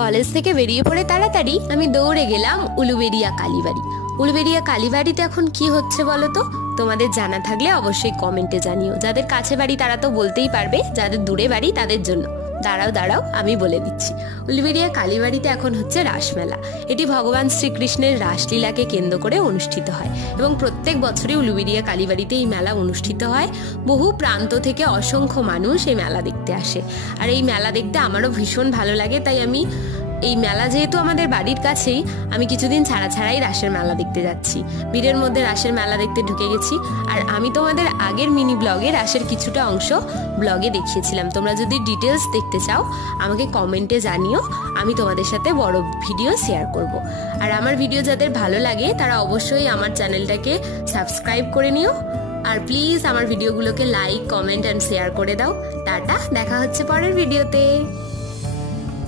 College থেকে বেরিয়ে পড়ে তাড়াতাড়ি আমি দৌড়ে গেলাম উলুবেড়িয়া কালীবাড়ি। উলুবেড়িয়া কালীবাড়িতে এখন কি হচ্ছে বলো তো? তোমাদের জানা থাকলে অবশ্যই কমেন্টে জানিও। যাদের কাছে বাড়ি তারা তো বলতেই পারবে, যাদের দূরে বাড়ি তাদের জন্য দাঁড়াও আমি বলে দিচ্ছি। উলুবেড়িয়া কালীবাড়িতে এখন হচ্ছে রাসমেলা। এটি ভগবান শ্রীকৃষ্ণের রাসলীলাকে কেন্দ্র করে অনুষ্ঠিত হয় এবং প্রত্যেক বছরই উলুবেড়িয়া কালীবাড়িতে এই মেলা অনুষ্ঠিত হয়। বহু প্রান্ত থেকে অসংখ্য মানুষ এই মেলা দেখতে আসে, আর এই মেলা দেখতে আমারও ভীষণ ভালো লাগে। তাই আমি এই মেলা যেহেতু আমাদের বাড়ির কাছেই, আমি কিছুদিন ছাড়াই রাসের মেলা দেখতে যাচ্ছি। ভিড়ের মধ্যে রাসের মেলা দেখতে ঢুকে গেছি। আর আমি তোমাদের আগের মিনি ব্লগে রাসের কিছুটা অংশ ব্লগে দেখিয়েছিলাম। তোমরা যদি ডিটেলস দেখতে চাও আমাকে কমেন্টে জানিও, আমি তোমাদের সাথে বড় ভিডিও শেয়ার করব। আর আমার ভিডিও যাদের ভালো লাগে তারা অবশ্যই আমার চ্যানেলটাকে সাবস্ক্রাইব করে নিও। আর প্লিজ আমার ভিডিওগুলোকে লাইক, কমেন্ট অ্যান্ড শেয়ার করে দাও। টাটা, দেখা হচ্ছে পরের ভিডিওতে।